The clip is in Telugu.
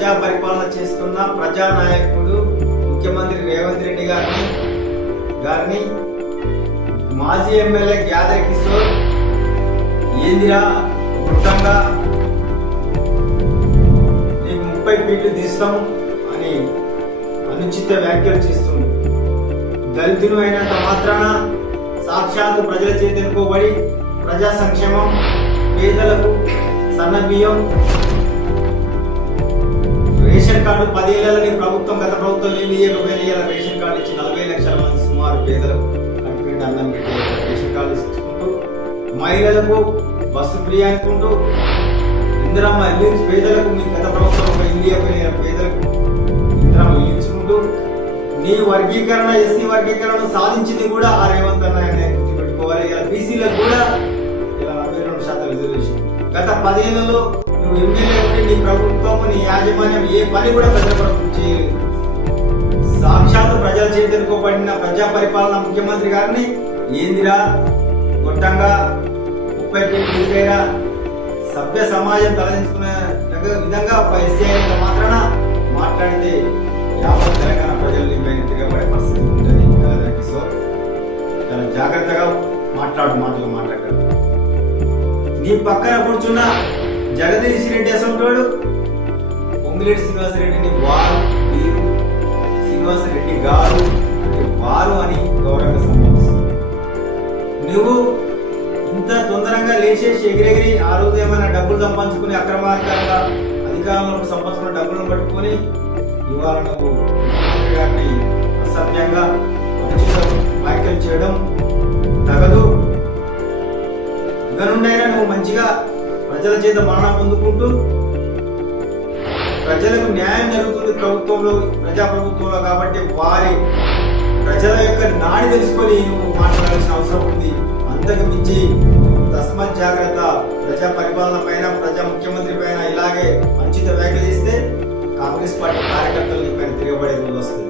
ప్రజా పరిపాలన చేస్తున్న ప్రజానాయకుడు ముఖ్యమంత్రి రేవంత్ రెడ్డి గారిని మాజీ ఎమ్మెల్యే గ్యాదర్ కిషోర్ ఏందిరా గుట్టంగా నీకు 30 ఫీట్లు తీస్తాం అని అనుచిత వ్యాఖ్యలు చేస్తుంది. దళితులు అయినంత మాత్రాన సాక్షాత్తు ప్రజల చేత ఎన్నుకోబడి ప్రజా సంక్షేమం, పేదలకు సన్న బియ్యం, రేషన్ కార్డు 10 ఏళ్ళని ప్రభుత్వం గత ప్రభుత్వం ఇవ్వకపోయినా రేషన్ కార్డు ఇచ్చి 40 లక్షల మంది సుమారు పేదలకు కడుపునిండా అన్నం పెట్టి రేషన్ కార్డు ఇచ్చుకుంటూ, మహిళలకు బస్సు ఫ్రీ అనుకుంటూ, ఇందిరమ్మ ఇల్లు పేదలకు మీ గత ప్రభుత్వం ఒక ఇల్లు ఇవ్వకపోయిన పేదలకు ఇందిరమ్మ ఇల్లు ఇచ్చుకుంటూ, నీ వర్గీకరణ ఎస్సీ వర్గీకరణ సాధించింది కూడా ఆ రేవంత్ అన్న గుర్తుపెట్టుకోవాలి. ఇలా బీసీలకు కూడా ఇలా 42% రిజర్వేషన్. గత 10 ఏళ్లలో నువ్వు ఎమ్మెల్యే ఉండి నీ ప్రభుత్వం నీ యాజమాన్యం ఏ పని కూడా ప్రజల కొరకు చేయలేదు. సాక్షాత్తు ప్రజల చేతెన్నుకోబడిన ప్రజా పరిపాలన ముఖ్యమంత్రి గారిని ఏందిరా గొట్టంగా 30 ఫీట్లైనా సభ్య సమాజం తలదించుకునే విధంగా ఎస్సీ అయినంత మాత్రాన మాట్లాడితే యావత్ తెలంగాణ ప్రజలు నీ పైన తిరగబడే పరిస్థితి ఉంటుంది. సో చాలా జాగ్రత్తగా మాటలు మాట్లాడగలరు. నీ పక్కన కూర్చున్న జగదీష్ రెడ్డి అసంటోడు పొంగిరెడ్డి శ్రీనివాసరెడ్డిని శ్రీనివాసరెడ్డి గారు వారు అని గౌరవంగా సంబోధిస్తుంది. నువ్వు ఇంత తొందరగా లేచేసి ఎగిరెగిరి ఆ రోజు ఏమైనా డబ్బులు సంపాదించుకుని అక్రమార్గంగా అధికారంలో సంపాదించుకున్న డబ్బులను పట్టుకొని ఇవాళ నువ్వు ముఖ్యమంత్రి గారిని అసభ్యంగా అనుచిత వ్యాఖ్యలు చేయడం తగదు. ఇక నుండైనా నువ్వు మంచిగా ప్రజల చేత మరణం పొందుకుంటూ ప్రజలకు న్యాయం జరుగుతుంది ప్రభుత్వంలో, ప్రజాప్రభుత్వంలో కాబట్టి వారి ప్రజల యొక్క నాడి తెలుసుకొని నువ్వు మాట్లాడాల్సిన అవసరం ఉంది. అంతకు మించి తస్మత్ జాగ్రత్త. ప్రజా పరిపాలన పైన, ప్రజా ముఖ్యమంత్రి పైన ఇలాగే అనుచిత వ్యాఖ్యలు చేస్తే కాంగ్రెస్ పార్టీ కార్యకర్తలు నీ పైన తిరగబడే రోజు వస్తుంది.